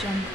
jungle.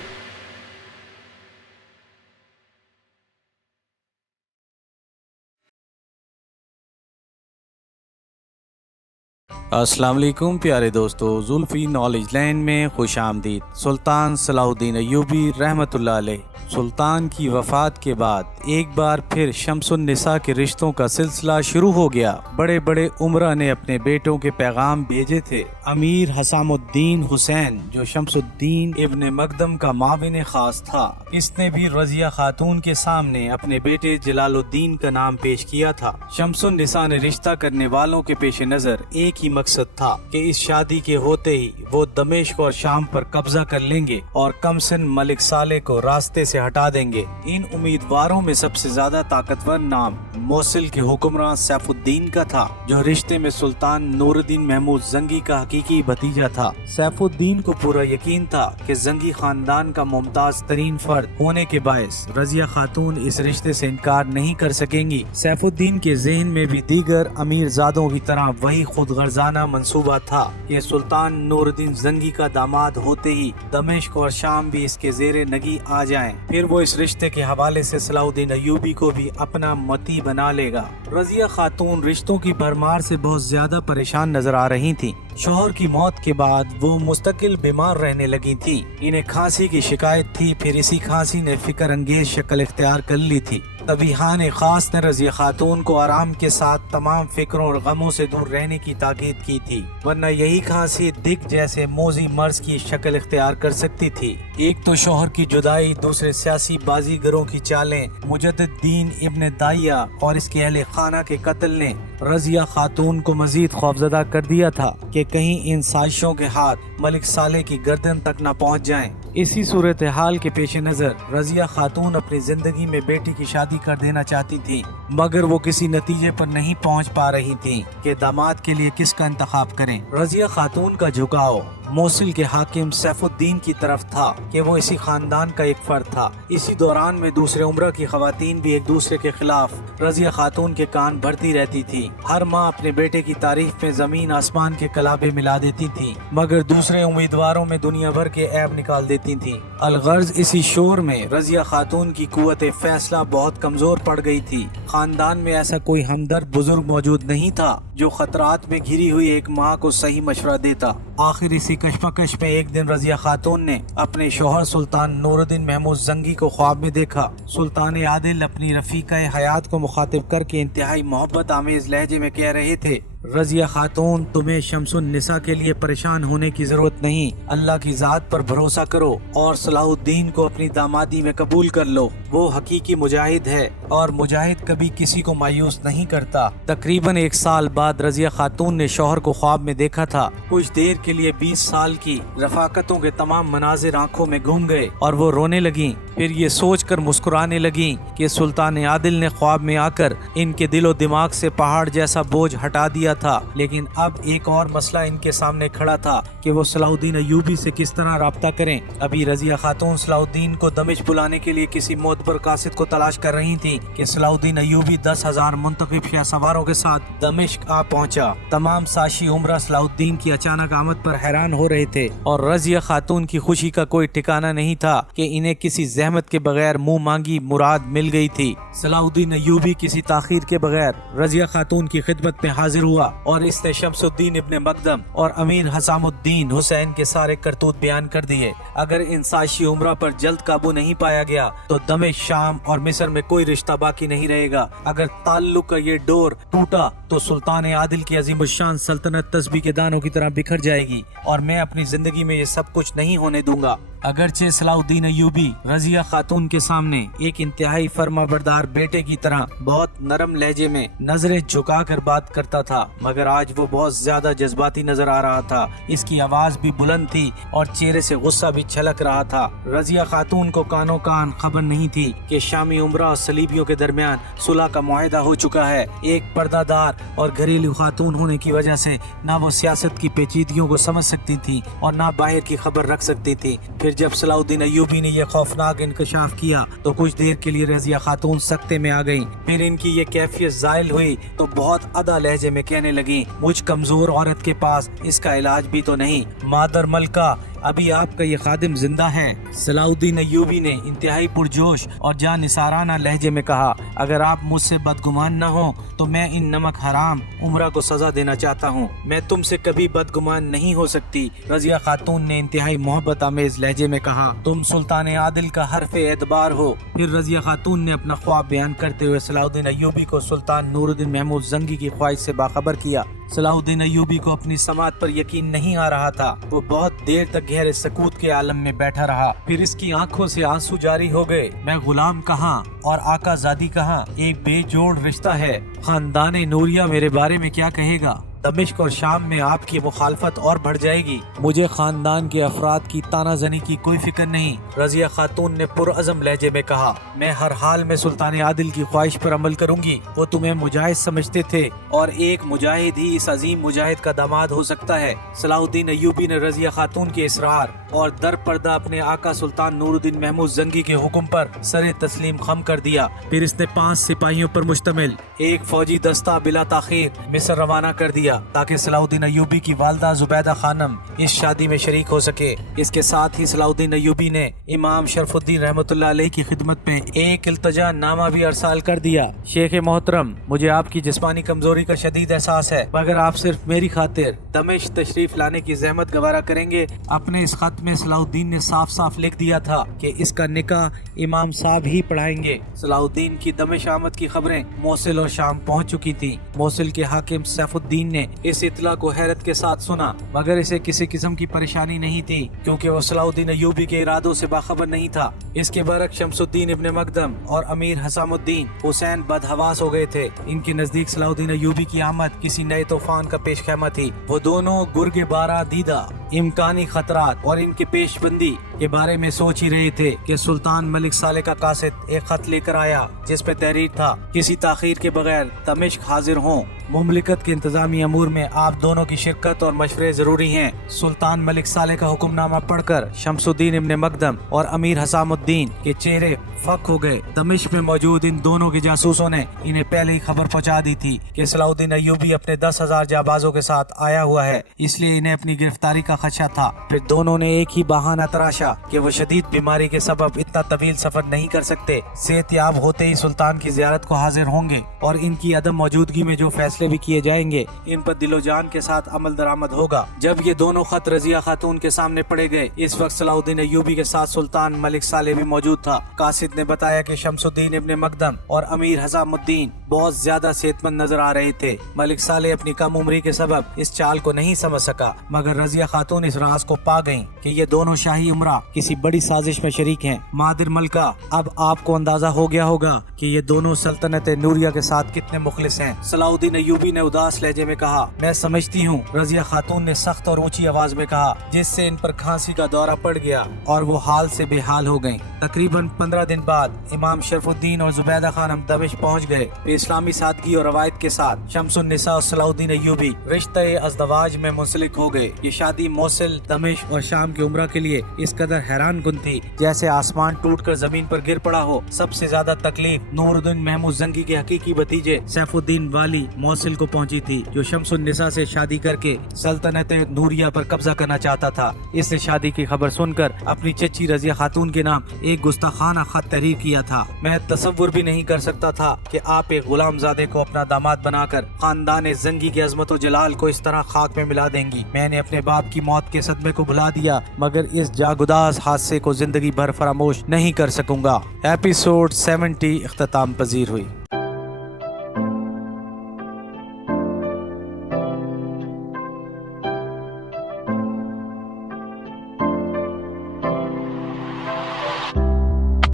السلام علیکم پیارے دوستو، زلفی نالج لینڈ میں خوش آمدید۔ سلطان صلاح الدین ایوبی رحمۃ اللہ علیہ سلطان کی وفات کے بعد ایک بار پھر شمس النساء کے رشتوں کا سلسلہ شروع ہو گیا۔ بڑے بڑے امراء نے اپنے بیٹوں کے پیغام بھیجے تھے۔ امیر حسام الدین حسین جو شمس الدین ابن مقدم کا معاون خاص تھا، اس نے بھی رضیہ خاتون کے سامنے اپنے بیٹے جلال الدین کا نام پیش کیا تھا۔ شمس النساء نے رشتہ کرنے والوں کے پیش نظر ایک ہی مقصد تھا کہ اس شادی کے ہوتے ہی وہ دمشق اور شام پر قبضہ کر لیں گے اور کمسن ملک صالح کو راستے سے ہٹا دیں گے۔ ان امیدواروں میں سب سے زیادہ طاقتور نام موصل کے حکمراں سیف الدین کا تھا، جو رشتے میں سلطان نور الدین محمود زنگی کا حقیقی بھتیجا تھا۔ سیف الدین کو پورا یقین تھا کہ زنگی خاندان کا ممتاز ترین فرد ہونے کے باعث رضیہ خاتون اس رشتے سے انکار نہیں کر سکیں گی۔ سیف الدین کے ذہن میں بھی دیگر امیر زادوں کی طرح وہی خود غرضانہ منصوبہ تھا کہ سلطان نور الدین زنگی کا داماد ہوتے ہی دمشق اور شام بھی اس کے زیر نگی آ جائیں، پھر وہ اس رشتے کے حوالے سے صلاح الدین ایوبی کو بھی اپنا متی بنا لے گا۔ رضیہ خاتون رشتوں کی بھرمار سے بہت زیادہ پریشان نظر آ رہی تھیں۔ شوہر کی موت کے بعد وہ مستقل بیمار رہنے لگی تھی۔ انہیں کھانسی کی شکایت تھی، پھر اسی کھانسی نے فکر انگیز شکل اختیار کر لی تھی۔ طبیبان خاص نے رضیہ خاتون کو آرام کے ساتھ تمام فکروں اور غموں سے دور رہنے کی تاکید کی تھی، ورنہ یہی کھانسی دک جیسے موذی مرض کی شکل اختیار کر سکتی تھی۔ ایک تو شوہر کی جدائی، دوسرے سیاسی بازیگروں کی چالیں، مجدد دین ابن داعیہ اور اس کے اہل خانہ کے قتل نے رضیہ خاتون کو مزید خوفزدہ کر دیا تھا کہ کہیں ان سازشوں کے ہاتھ ملک صالح کی گردن تک نہ پہنچ جائیں۔ اسی صورتحال کے پیش نظر رضیہ خاتون اپنی زندگی میں بیٹی کی شادی کر دینا چاہتی تھی، مگر وہ کسی نتیجے پر نہیں پہنچ پا رہی تھی کہ داماد کے لیے کس کا انتخاب کریں۔ رضیہ خاتون کا جھکاؤ موصل کے حاکم سیف الدین کی طرف تھا کہ وہ اسی خاندان کا ایک فرد تھا۔ اسی دوران میں دوسرے امراء کی خواتین بھی ایک دوسرے کے خلاف رضیہ خاتون کے کان بھرتی رہتی تھی۔ ہر ماں اپنے بیٹے کی تعریف میں زمین آسمان کے کلابے ملا دیتی تھی، مگر دوسرے امیدواروں میں دنیا بھر کے عیب نکال دیتی تھی۔ الغرض اسی شور میں رضیہ خاتون کی قوت فیصلہ بہت کمزور پڑ گئی تھی۔ خاندان میں ایسا کوئی ہمدرد بزرگ موجود نہیں تھا جو خطرات میں گھری ہوئی ایک ماں کو صحیح مشورہ دیتا۔ آخر اسی کشمکش میں ایک دن رضیہ خاتون نے اپنے شوہر سلطان نور الدین محمود زنگی کو خواب میں دیکھا۔ سلطان عادل اپنی رفیقہ حیات کو مخاطب کر کے انتہائی محبت آمیز لہجے میں کہہ رہے تھے، رضیہ خاتون، تمہیں شمس النساء کے لیے پریشان ہونے کی ضرورت نہیں، اللہ کی ذات پر بھروسہ کرو اور صلاح الدین کو اپنی دامادی میں قبول کر لو۔ وہ حقیقی مجاہد ہے اور مجاہد کبھی کسی کو مایوس نہیں کرتا۔ تقریباً 1 سال بعد رضیہ خاتون نے شوہر کو خواب میں دیکھا تھا۔ کچھ دیر کے لیے 20 سال کی رفاقتوں کے تمام مناظر آنکھوں میں گھوم گئے اور وہ رونے لگیں، پھر یہ سوچ کر مسکرانے لگیں کہ سلطان عادل نے خواب میں آ کر ان کے دل و دماغ سے پہاڑ جیسا بوجھ ہٹا دیا تھا۔ لیکن اب ایک اور مسئلہ ان کے سامنے کھڑا تھا کہ وہ صلاح الدین ایوبی سے کس طرح رابطہ کریں۔ ابھی رضیہ خاتون صلاح الدین کو دمشق بلانے کے لیے کسی معتبر قاصد کو تلاش کر رہی تھی کہ صلاح الدین ایوبی 10,000 منتخب شہ سواروں کے ساتھ دمشق آ پہنچا۔ تمام ساشی عمرہ صلاح الدین کی اچانک آمد پر حیران ہو رہے تھے اور رضیہ خاتون کی خوشی کا کوئی ٹھکانہ نہیں تھا کہ انہیں کسی زحمت کے بغیر منہ مانگی مراد مل گئی تھی۔ صلاح الدین ایوبی کسی تاخیر کے بغیر رضیہ خاتون کی خدمت میں حاضر ہوا اور اس نے شمس الدین ابن مقدم اور امیر حسام الدین حسین کے سارے کرتوت بیان کر دیے۔ اگر ان ساشی عمرہ پر جلد قابو نہیں پایا گیا تو دمشق، شام اور مصر میں کوئی رشتہ باقی نہیں رہے گا۔ اگر تعلق کا یہ ڈور ٹوٹا تو سلطان عادل کی عظیم الشان سلطنت تسبیح کے دانوں کی طرح بکھر جائے گی اور میں اپنی زندگی میں یہ سب کچھ نہیں ہونے دوں گا۔ اگرچہ صلاح الدین ایوبی رضیہ خاتون کے سامنے ایک انتہائی فرما بردار بیٹے کی طرح بہت نرم لہجے میں نظریں جھکا کر بات کرتا تھا، مگر آج وہ بہت زیادہ جذباتی نظر آ رہا تھا۔ اس کی آواز بھی بلند تھی اور چہرے سے غصہ بھی چھلک رہا تھا۔ رضیہ خاتون کو کانوں کان خبر نہیں تھی کہ شامی عمرہ اور صلیبیوں کے درمیان صلح کا معاہدہ ہو چکا ہے۔ ایک پردہ دار اور گھریلو خاتون ہونے کی وجہ سے نہ وہ سیاست کی پیچیدگیوں کو سمجھ سکتی تھی اور نہ باہر کی خبر رکھ سکتی تھی۔ پھر جب صلاح الدین ایوبی نے یہ خوفناک انکشاف کیا تو کچھ دیر کے لیے رضیہ خاتون سکتے میں آ گئیں۔ پھر ان کی یہ کیفیت زائل ہوئی تو بہت ادا لہجے میں کہنے لگیں، مجھ کمزور عورت کے پاس اس کا علاج بھی تو نہیں۔ مادر ملکہ ابھی آپ کا یہ خادم زندہ ہے۔ صلاح الدین ایوبی نے انتہائی پرجوش اور جان نثارانہ لہجے میں کہا، اگر آپ مجھ سے بدگمان نہ ہوں تو میں ان نمک حرام عمرہ کو سزا دینا چاہتا ہوں۔ میں تم سے کبھی بدگمان نہیں ہو سکتی۔ رضیہ خاتون نے انتہائی محبت آمیز لہجے میں کہا، تم سلطان عادل کا حرف اعتبار ہو۔ پھر رضیہ خاتون نے اپنا خواب بیان کرتے ہوئے صلاح الدین ایوبی کو سلطان نور الدین محمود زنگی کی خواہش سے باخبر کیا۔ صلاح الدین ایوبی کو اپنی سماعت پر یقین نہیں آ رہا تھا۔ وہ بہت دیر تک گہرے سکوت کے عالم میں بیٹھا رہا، پھر اس کی آنکھوں سے آنسو جاری ہو گئے۔ میں غلام کہاں اور آقا زادی کہاں، ایک بے جوڑ رشتہ ہے۔ خاندان نوریہ میرے بارے میں کیا کہے گا؟ دمشق اور شام میں آپ کی مخالفت اور بڑھ جائے گی۔ مجھے خاندان کے افراد کی تانہ زنی کی کوئی فکر نہیں، رضیہ خاتون نے پرعزم لہجے میں کہا۔ میں ہر حال میں سلطان عادل کی خواہش پر عمل کروں گی۔ وہ تمہیں مجاہد سمجھتے تھے اور ایک مجاہد ہی اس عظیم مجاہد کا داماد ہو سکتا ہے۔ صلاح الدین ایوبی نے رضیہ خاتون کے اصرار اور در پردہ اپنے آقا سلطان نور الدین محمود زنگی کے حکم پر سر تسلیم خم کر دیا۔ پھر اس نے 5 سپاہیوں پر مشتمل ایک فوجی دستہ بلا تاخیر مصر روانہ کر دیا تاکہ صلاح الدین ایوبی کی والدہ زبیدہ خانم اس شادی میں شریک ہو سکے۔ اس کے ساتھ ہی صلاح الدین ایوبی نے امام شرف الدین رحمۃ اللہ علیہ کی خدمت میں ایک التجا نامہ بھی ارسال کر دیا۔ شیخ محترم، مجھے آپ کی جسمانی کمزوری کا شدید احساس ہے، مگر آپ صرف میری خاطر دمشق تشریف لانے کی زحمت گوارا کریں گے۔ اپنے اس خط میں صلاح الدین نے صاف صاف لکھ دیا تھا کہ اس کا نکاح امام صاحب ہی پڑھائیں گے۔ صلاح الدین کی دمشق آمد کی خبریں موصل اور شام پہنچ چکی تھی۔ موصل کے حاکم سیف الدین نے اس اطلاع کو حیرت کے ساتھ سنا، مگر اسے کسی قسم کی پریشانی نہیں تھی کیونکہ وہ صلاح الدین ایوبی کے ارادوں سے باخبر نہیں تھا۔ اس کے برعکس شمس الدین ابن مقدم اور امیر حسام الدین حسین بدحواس ہو گئے تھے۔ ان کے نزدیک صلاح الدین ایوبی کی آمد کسی نئے طوفان کا پیش خیمہ تھی۔ وہ دونوں گرگ بارہ دیدہ امکانی خطرات اور ان کی پیش بندی کے بارے میں سوچ ہی رہے تھے کہ سلطان ملک صالح کا قاصد ایک خط لے کر آیا جس پہ تحریر تھا، کسی تاخیر کے بغیر دمشق حاضر ہوں، مملکت کے انتظامی امور میں آپ دونوں کی شرکت اور مشورے ضروری ہیں۔ سلطان ملک صالح کا حکم نامہ پڑھ کر شمس الدین ابن مقدم اور امیر حسام الدین کے چہرے فک ہو گئے۔ دمشق میں موجود ان دونوں کے جاسوسوں نے انہیں پہلے ہی خبر پہنچا دی تھی کہ صلاح الدین ایوبی اپنے 10,000 جانبازوں کے ساتھ آیا ہوا ہے، اس لیے انہیں اپنی گرفتاری کا خدشہ تھا۔ پھر دونوں نے ایک ہی بہانہ تراشا کہ وہ شدید بیماری کے سبب اتنا طویل سفر نہیں کر سکتے، صحت یاب ہوتے ہی سلطان کی زیارت کو حاضر ہوں گے اور ان کی عدم موجودگی میں جو فیصلے بھی کیے جائیں گے ان پر دل و جان کے ساتھ عمل درآمد ہوگا۔ جب یہ دونوں خط رضیہ خاتون کے سامنے پڑے گئے، اس وقت صلاح الدین ایوبی کے ساتھ سلطان ملک صالح بھی موجود تھا۔ قاصد نے بتایا کہ شمس الدین ابن مقدم اور امیر حسام الدین بہت زیادہ صحت مند نظر آ رہے تھے۔ ملک صالح اپنی کم عمری کے سبب اس چال کو نہیں سمجھ سکا، مگر رضیہ خاتون اس راز کو پا گئیں کہ یہ دونوں شاہی عمرہ کسی بڑی سازش میں شریک ہیں۔ مادر ملکہ، اب آپ کو اندازہ ہو گیا ہوگا کہ یہ دونوں سلطنت نوریہ کے ساتھ کتنے مخلص ہیں۔ صلاح الدین ایوبی نے اداس لہجے میں کہا، میں سمجھتی ہوں۔ رضیہ خاتون نے سخت اور اونچی آواز میں کہا، جس سے ان پر کھانسی کا دورہ پڑ گیا اور وہ حال سے بے حال ہو گئیں۔ تقریباً 15 دن بعد امام شرف الدین اور زبیدہ خانم دمشق پہنچ گئے۔ اسلامی سادگی اور روایت کے ساتھ شمس النساء اور صلاح الدین ایوبی رشتہ ازدواج میں منسلک ہو گئے۔ یہ شادی موصل، دمشق اور شام کے عمرہ کے لیے اس قدر حیران کن تھی جیسے آسمان ٹوٹ کر زمین پر گر پڑا ہو۔ سب سے زیادہ تکلیف نور الدین محمود زنگی کے حقیقی بھتیجے سیف الدین والی موصل کو پہنچی تھی، جو شمس النساء سے شادی کر کے سلطنت نوریہ پر قبضہ کرنا چاہتا تھا۔ اس نے شادی کی خبر سن کر اپنی چچی رضیہ خاتون کے نام ایک گستاخانہ خط تحریر کیا تھا۔ میں تصور بھی نہیں کر سکتا تھا کہ آپ ایک غلام زادے کو اپنا داماد بنا کر خاندان زنگی کی عظمت و جلال کو اس طرح خاک میں ملا دیں گی۔ میں نے اپنے باپ کی موت کے صدمے کو بھلا دیا، مگر اس جاگداز حادثے کو زندگی بھر فراموش نہیں کر سکوں گا۔ ایپیسوڈ 70 اختتام پذیر ہوئی۔